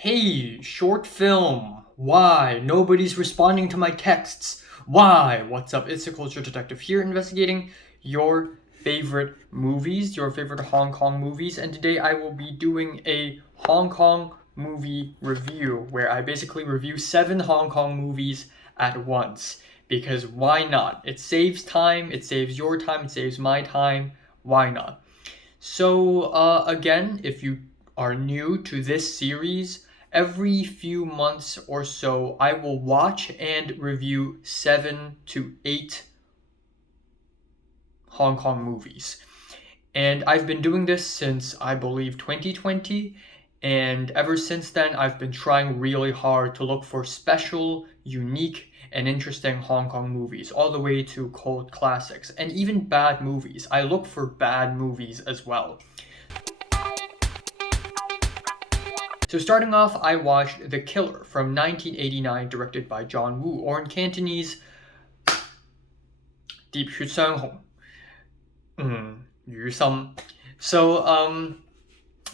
Hey, short film. Why? Nobody's responding to my texts. Why? What's up? It's a culture detective here investigating your favorite movies, your favorite Hong Kong movies, and today I will be doing a Hong Kong movie review where I basically review 7 Hong Kong movies at once. Because why not? It saves time, it saves your time, it saves my time. Why not? So, again, if you are new to this series, every few months or so, I will watch and review 7 to 8 Hong Kong movies. And I've been doing this since, I believe, 2020. And ever since then, I've been trying really hard to look for special, unique, and interesting Hong Kong movies, all the way to cult classics, and even bad movies. I look for bad movies as well. So starting off, I watched The Killer from 1989, directed by John Woo, or in Cantonese, 喋血雙雄. 魚心. So,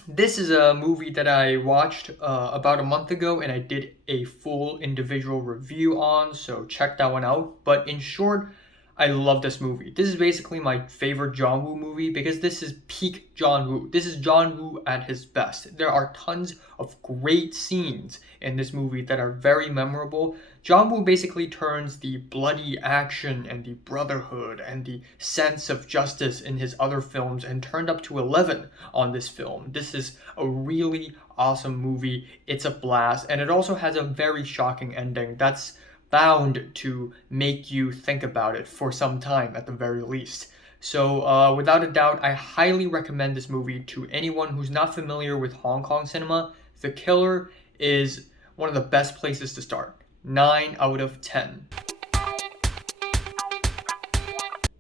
this is a movie that I watched about a month ago, and I did a full individual review on, so check that one out. But in short, I love this movie. This is basically my favorite John Woo movie because this is peak John Woo. This is John Woo at his best. There are tons of great scenes in this movie that are very memorable. John Woo basically turns the bloody action and the brotherhood and the sense of justice in his other films and turned up to 11 on this film. This is a really awesome movie. It's a blast, and it also has a very shocking ending that's bound to make you think about it for some time at the very least. So without a doubt, I highly recommend this movie to anyone who's not familiar with Hong Kong cinema. The Killer is one of the best places to start. 9 out of 10.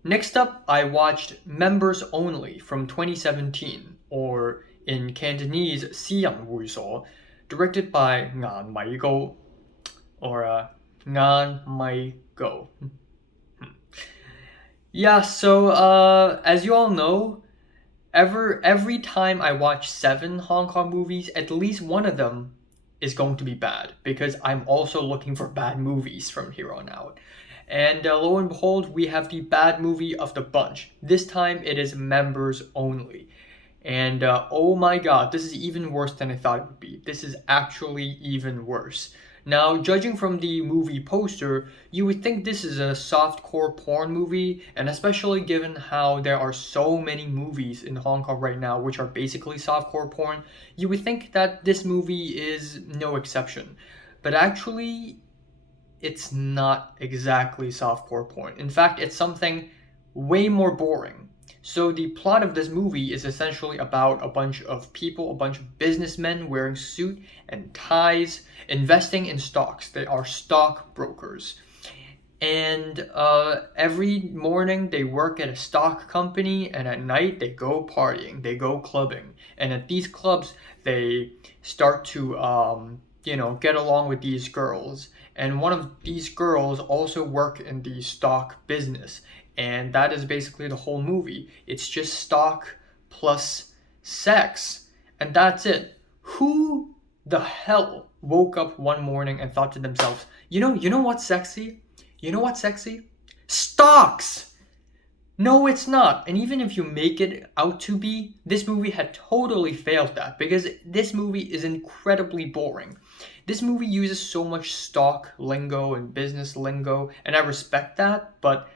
Next up, I watched Members Only from 2017, or in Cantonese, 私人會所, directed by Ngan Mai Go, or Ngan Mai Go. Yeah, so as you all know, every time I watch 7 Hong Kong movies, at least one of them is going to be bad, because I'm also looking for bad movies from here on out. And lo and behold, we have the bad movie of the bunch. This time it is Members Only. And oh my god, this is even worse than I thought it would be. This is actually even worse. Now, judging from the movie poster, you would think this is a softcore porn movie, and especially given how there are so many movies in Hong Kong right now which are basically softcore porn, you would think that this movie is no exception. But actually, it's not exactly softcore porn. In fact, it's something way more boring. So the plot of this movie is essentially about a bunch of people, a bunch of businessmen wearing suits and ties, investing in stocks. They are stockbrokers. And every morning they work at a stock company, and at night they go partying, they go clubbing. And at these clubs, they start to, get along with these girls. And one of these girls also work in the stock business. And that is basically the whole movie. It's just stock plus sex. And that's it. Who the hell woke up one morning and thought to themselves, you know what's sexy? You know what's sexy? Stocks! No, it's not. And even if you make it out to be, this movie had totally failed that, because this movie is incredibly boring. This movie uses so much stock lingo and business lingo, and I respect that, but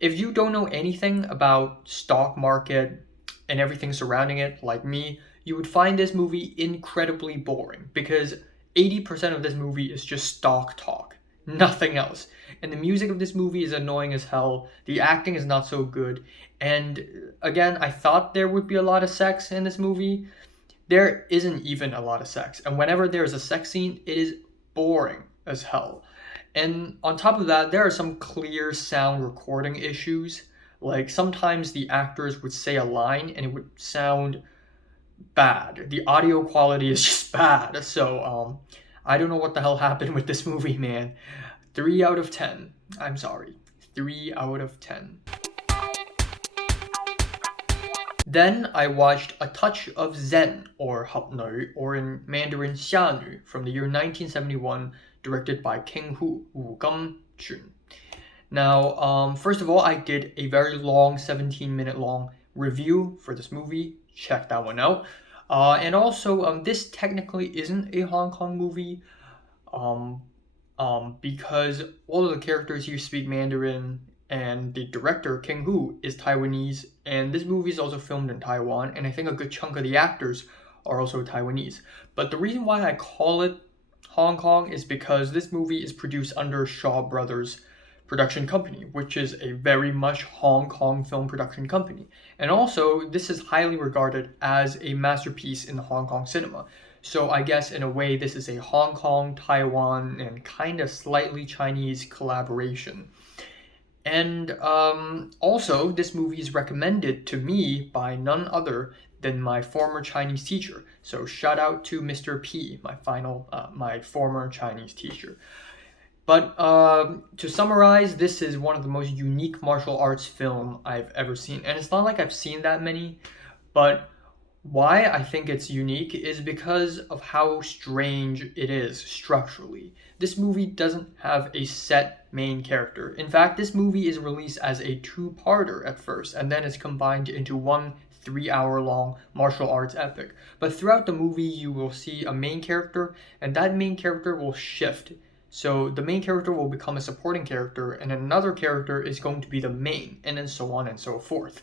if you don't know anything about stock market and everything surrounding it, like me, you would find this movie incredibly boring, because 80% of this movie is just stock talk, nothing else. And the music of this movie is annoying as hell, the acting is not so good, and again, I thought there would be a lot of sex in this movie. There isn't even a lot of sex, and whenever there is a sex scene, it is boring as hell. And on top of that, there are some clear sound recording issues. Like, sometimes the actors would say a line and it would sound bad. The audio quality is just bad. So, I don't know what the hell happened with this movie, man. 3 out of 10. I'm sorry. 3 out of 10. Then I watched A Touch of Zen, or 合女, or in Mandarin 下女, from the year 1971, directed by King Hu, Wu Gum-chun. Now, first of all, I did a very long, 17-minute long review for this movie. Check that one out. And also, this technically isn't a Hong Kong movie, because all of the characters here speak Mandarin, and the director, King Hu, is Taiwanese, and this movie is also filmed in Taiwan, and I think a good chunk of the actors are also Taiwanese. But the reason why I call it Hong Kong is because this movie is produced under Shaw Brothers production company, which is a very much Hong Kong film production company. And also, this is highly regarded as a masterpiece in the Hong Kong cinema. So I guess in a way, this is a Hong Kong, Taiwan, and kind of slightly Chinese collaboration. And also, this movie is recommended to me by none other than my former Chinese teacher. So shout out to Mr. P, my former Chinese teacher. But to summarize, this is one of the most unique martial arts film I've ever seen. And it's not like I've seen that many, but why I think it's unique is because of how strange it is structurally. This movie doesn't have a set main character. In fact, this movie is released as a two-parter at first, and then it's combined into one 3-hour-long martial arts epic. But throughout the movie, you will see a main character, and that main character will shift. So the main character will become a supporting character, and another character is going to be the main, and then so on and so forth.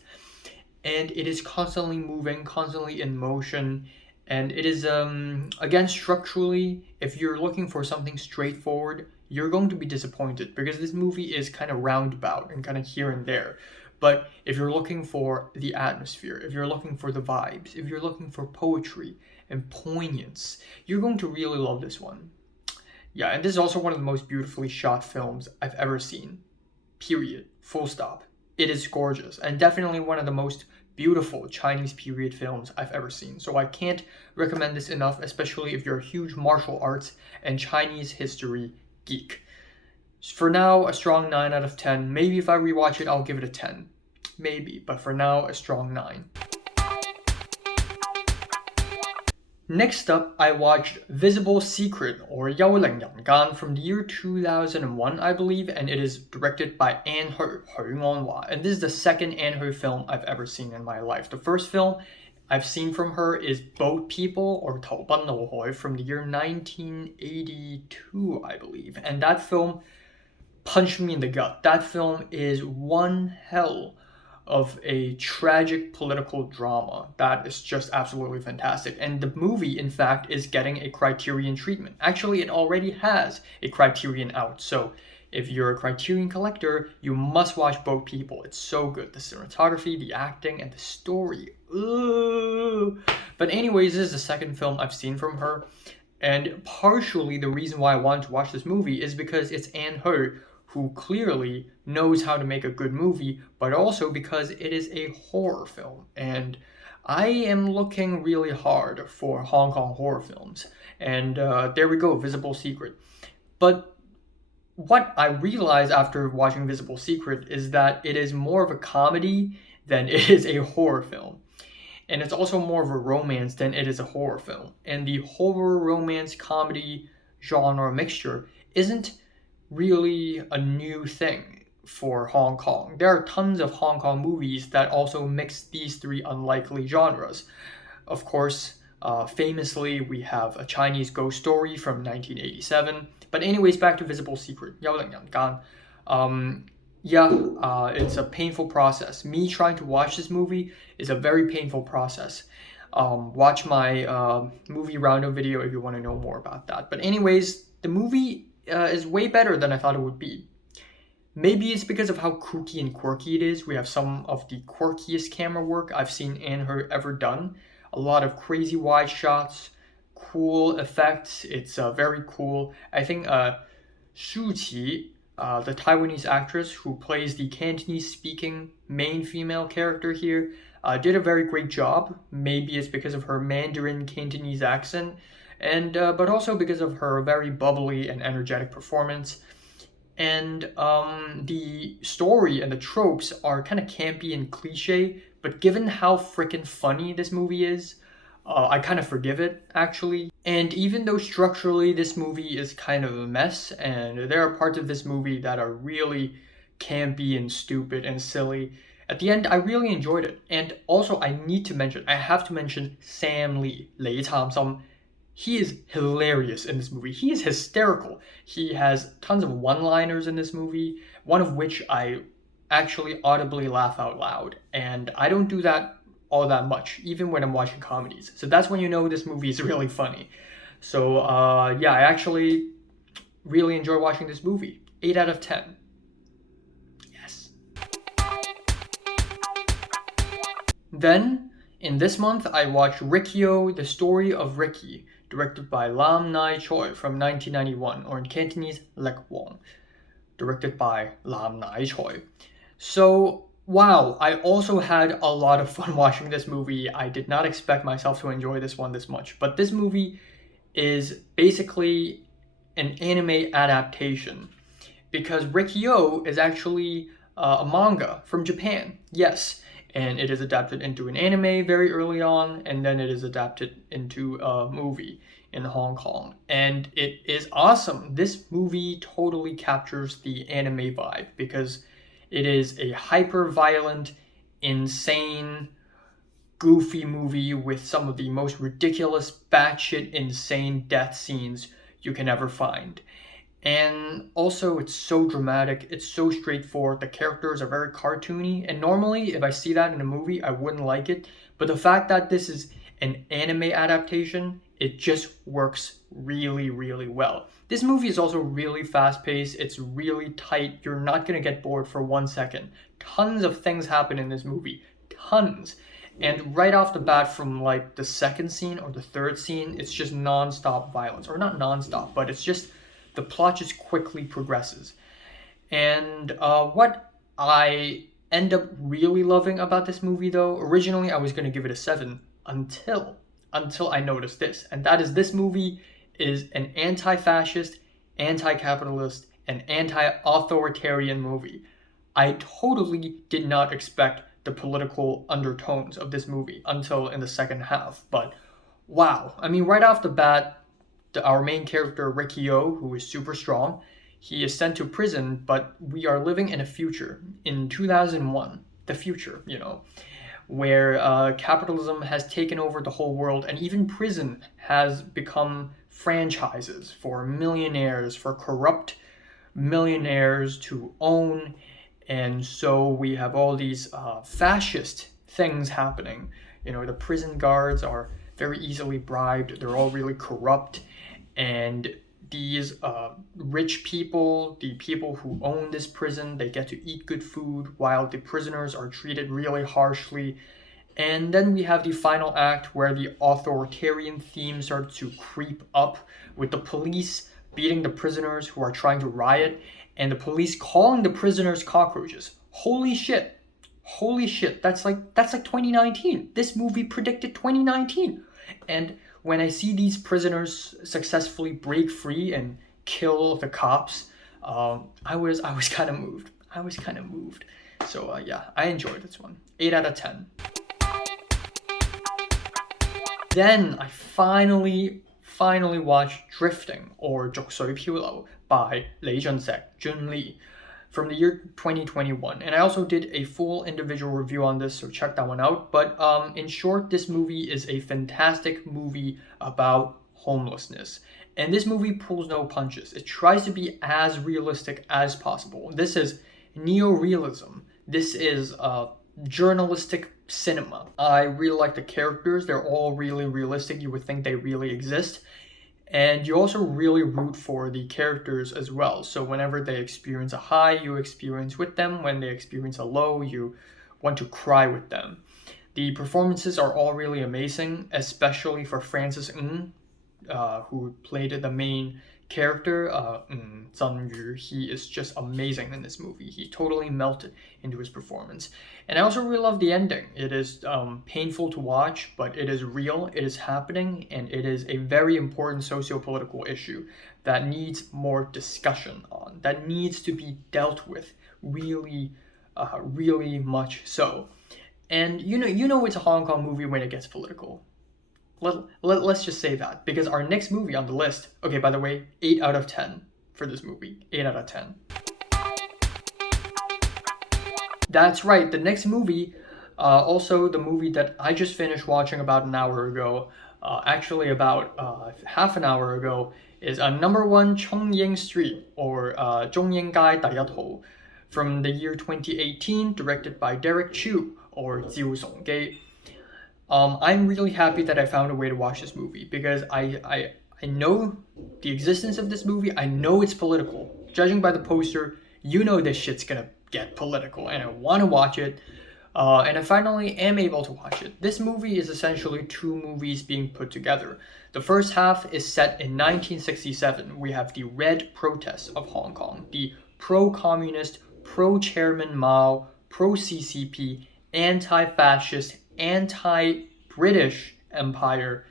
And it is constantly moving, constantly in motion, and it is, again, structurally, if you're looking for something straightforward, you're going to be disappointed, because this movie is kind of roundabout and kind of here and there. But if you're looking for the atmosphere, if you're looking for the vibes, if you're looking for poetry and poignance, you're going to really love this one. Yeah, and this is also one of the most beautifully shot films I've ever seen. Period. Full stop. It is gorgeous, and definitely one of the most beautiful Chinese period films I've ever seen. So I can't recommend this enough, especially if you're a huge martial arts and Chinese history geek. For now, a strong 9 out of 10. Maybe if I rewatch it, I'll give it a 10. Maybe, but for now, a strong 9. Next up, I watched Visible Secret, or 幽靈人間, from the year 2001, I believe, and it is directed by Anne Hu, Hu Anhua, and this is the second Anne Hu film I've ever seen in my life. The first film I've seen from her is Boat People, or 逃奔怒海, from the year 1982, I believe, and that film punched me in the gut. That film is one hell of a tragic political drama that is just absolutely fantastic. And the movie, in fact, is getting a Criterion treatment. Actually, it already has a Criterion out. So if you're a Criterion collector, you must watch Boat People. It's so good. The cinematography, the acting, and the story. Ooh. But anyways, this is the second film I've seen from her. And partially the reason why I wanted to watch this movie is because it's Anne Hu, who clearly knows how to make a good movie, but also because it is a horror film. And I am looking really hard for Hong Kong horror films. And there we go, Visible Secret. But what I realized after watching Visible Secret is that it is more of a comedy than it is a horror film. And it's also more of a romance than it is a horror film. And the horror, romance, comedy genre mixture isn't really a new thing for Hong Kong. There are tons of Hong Kong movies that also mix these three unlikely genres. Of course, famously, we have A Chinese Ghost Story from 1987. But anyways, back to Visible Secret, 幽靈人間. It's a painful process. Me trying to watch this movie is a very painful process. Watch my movie roundup video if you want to know more about that. But anyways, the movie is way better than I thought it would be. Maybe it's because of how kooky and quirky it is. We have some of the quirkiest camera work I've seen Anne Hu ever done. A lot of crazy wide shots, cool effects. It's very cool. I think Shu Qi, the Taiwanese actress who plays the Cantonese-speaking main female character here, did a very great job. Maybe it's because of her Mandarin Cantonese accent, and but also because of her very bubbly and energetic performance. And the story and the tropes are kind of campy and cliche, but given how freaking funny this movie is, I kind of forgive it, actually. And even though structurally this movie is kind of a mess, and there are parts of this movie that are really campy and stupid and silly, at the end, I really enjoyed it. And also, I have to mention Sam Lee, Lei Cham-sum. He is hilarious in this movie. He is hysterical. He has tons of one-liners in this movie, one of which I actually audibly laugh out loud. And I don't do that all that much, even when I'm watching comedies. So that's when you know this movie is really funny. So yeah, I actually really enjoy watching this movie. 8 out of 10. Yes. Then, in this month, I watched Riki-Oh, The Story of Riki, directed by Lam Nai Choi from 1991, or in Cantonese, Lek Wong, directed by Lam Nai Choi. So, wow, I also had a lot of fun watching this movie. I did not expect myself to enjoy this one this much, but this movie is basically an anime adaptation, because Riki-Oh is actually a manga from Japan, yes, and it is adapted into an anime very early on, and then it is adapted into a movie in Hong Kong, and it is awesome. This movie totally captures the anime vibe, because it is a hyper-violent, insane, goofy movie with some of the most ridiculous, batshit insane death scenes you can ever find. And also, it's so dramatic, it's so straightforward, the characters are very cartoony, and normally, if I see that in a movie, I wouldn't like it, but the fact that this is an anime adaptation, it just works really, really well. This movie is also really fast-paced, it's really tight, you're not gonna get bored for 1 second. Tons of things happen in this movie, tons. And right off the bat, from like the second scene or the third scene, it's just non-stop violence. Or not non-stop, but it's just, the plot just quickly progresses. And what I end up really loving about this movie, though, originally I was going to give it a 7 until I noticed this. And that is, this movie is an anti-fascist, anti-capitalist, and anti-authoritarian movie. I totally did not expect the political undertones of this movie until in the second half. But wow, I mean, right off the bat, our main character, Riki-Oh, who is super strong, he is sent to prison, but we are living in a future, in 2001, the future, where capitalism has taken over the whole world, and even prison has become franchises for millionaires, for corrupt millionaires to own. And so we have all these fascist things happening. The prison guards are very easily bribed, they're all really corrupt, and these rich people, the people who own this prison, they get to eat good food while the prisoners are treated really harshly. And then we have the final act where the authoritarian theme starts to creep up, with the police beating the prisoners who are trying to riot, and the police calling the prisoners cockroaches. Holy shit, that's like 2019. This movie predicted 2019. And when I see these prisoners successfully break free and kill the cops, I was kind of moved. So yeah, I enjoyed this one. 8 out of 10. Then I finally watched Drifting, or 濁水漂流, by Jun Lee from the year 2021. And I also did a full individual review on this, so check that one out. But in short, this movie is a fantastic movie about homelessness. And this movie pulls no punches. It tries to be as realistic as possible. This is neorealism. This is journalistic cinema. I really like the characters. They're all really realistic. You would think they really exist. And you also really root for the characters as well. So whenever they experience a high, you experience with them. When they experience a low, you want to cry with them. The performances are all really amazing, especially for Francis Ng, who played the main character, Zhang Yu. He is just amazing in this movie. He totally melted into his performance. And I also really love the ending. It is painful to watch, but it is real, it is happening, and it is a very important socio-political issue that needs more discussion on, that needs to be dealt with really, really much so. And you know it's a Hong Kong movie when it gets political. Let's just say that, because our next movie on the list, okay, by the way, 8 out of 10 for this movie. 8 out of 10. That's right, the next movie, also the movie that I just finished watching about an hour ago, actually about half an hour ago, is number 1 Chung Ying Street, or 中英街1號, from the year 2018, directed by Derek Chu, or 趙崇基. I'm really happy that I found a way to watch this movie, because I know the existence of this movie. I know it's political. Judging by the poster, you know this shit's gonna get political, and I want to watch it. And I finally am able to watch it. This movie is essentially 2 movies being put together. The first half is set in 1967. We have the Red Protests of Hong Kong, the pro-communist, pro-chairman Mao, pro-CCP, anti-fascist, anti-British Empire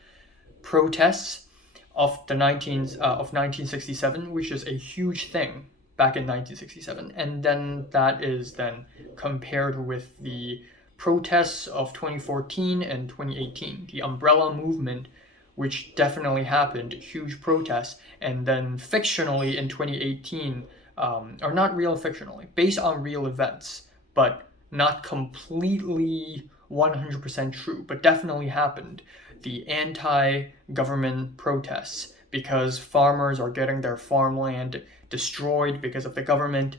protests of 1967, which is a huge thing back in 1967, and then that is then compared with the protests of 2014 and 2018, the umbrella movement, which definitely happened, huge protests, and then fictionally in 2018, or not real fictionally, based on real events, but not completely 100% true, but definitely happened, the anti-government protests, because farmers are getting their farmland destroyed because of the government,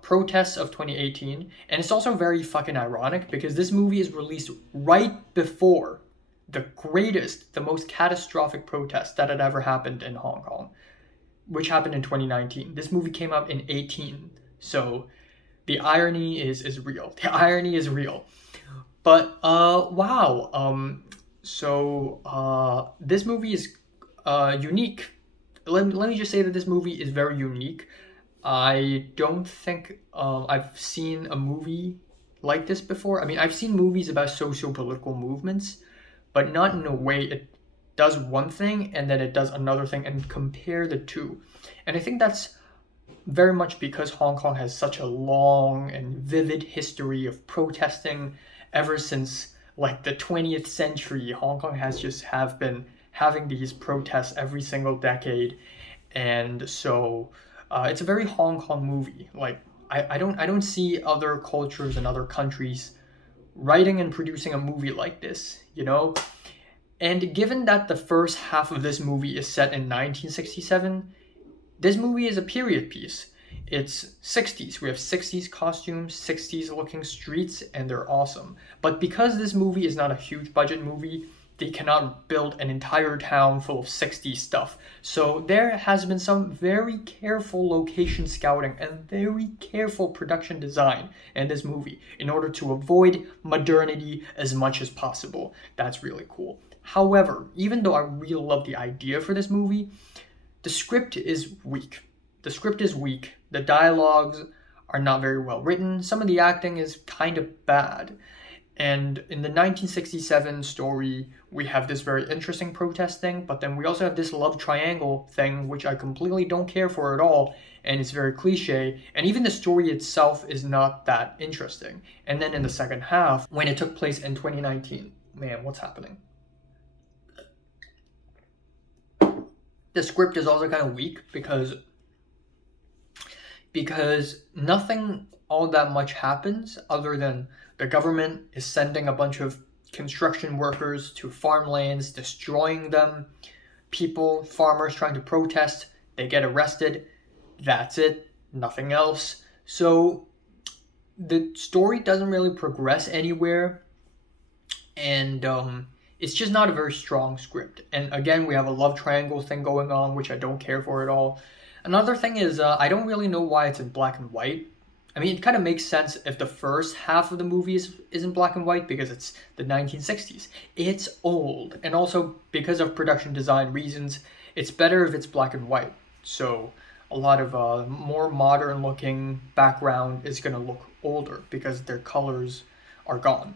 protests of 2018. And it's also very fucking ironic because this movie is released right before the greatest, the most catastrophic protest that had ever happened in Hong Kong, which happened in 2019. This movie came out in 18, so the irony is real. The irony is real. But wow. So this movie is unique. Let me just say that this movie is very unique. I don't think I've seen a movie like this before. I mean, I've seen movies about socio-political movements, but not in a way it does one thing and then it does another thing and compare the two. And I think that's very much because Hong Kong has such a long and vivid history of protesting ever since like the 20th century. Hong Kong has just been having these protests every single decade, and so it's a very Hong Kong movie. Like I don't see other cultures and other countries writing and producing a movie like this, you know? And given that the first half of this movie is set in 1967, this movie is a period piece. It's 60s. We have 60s costumes, 60s looking streets, and they're awesome. But because this movie is not a huge budget movie, they cannot build an entire town full of 60s stuff. So there has been some very careful location scouting and very careful production design in this movie in order to avoid modernity as much as possible. That's really cool. However, even though I really love the idea for this movie, the script is weak. The script is weak. The dialogues are not very well written. Some of the acting is kind of bad. And in the 1967 story, we have this very interesting protest thing, but then we also have this love triangle thing, which I completely don't care for at all, and it's very cliche, and even the story itself is not that interesting. And then in the second half, when it took place in 2019, man, what's happening? The script is also kind of weak because nothing all that much happens other than the government is sending a bunch of construction workers to farmlands, destroying them. People, farmers trying to protest, they get arrested. That's it. Nothing else. So the story doesn't really progress anywhere. And it's just not a very strong script. And again, we have a love triangle thing going on, which I don't care for at all. Another thing is I don't really know why it's in black and white. I mean, it kind of makes sense if the first half of the movie is in black and white because it's the 1960s. It's old. And also, because of production design reasons, it's better if it's black and white. So a lot of more modern looking background is going to look older because their colors are gone.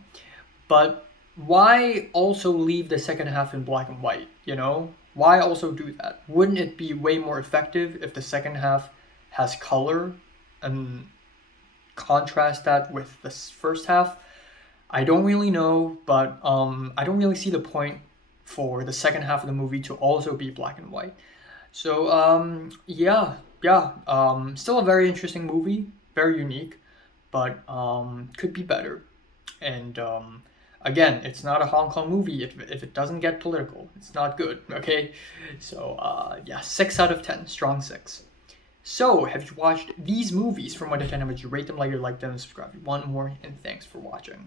But why also leave the second half in black and white, you know? Why also do that? Wouldn't it be way more effective if the second half has color and contrast that with the first half? I don't really know, but I don't really see the point for the second half of the movie to also be black and white. So still a very interesting movie, very unique, but could be better. And again, it's not a Hong Kong movie if it doesn't get political. It's not good, okay? So 6 out of 10, strong 6. So, have you watched these movies? From 1 to 10, how would you rate them? Like them, subscribe if you want more, and thanks for watching.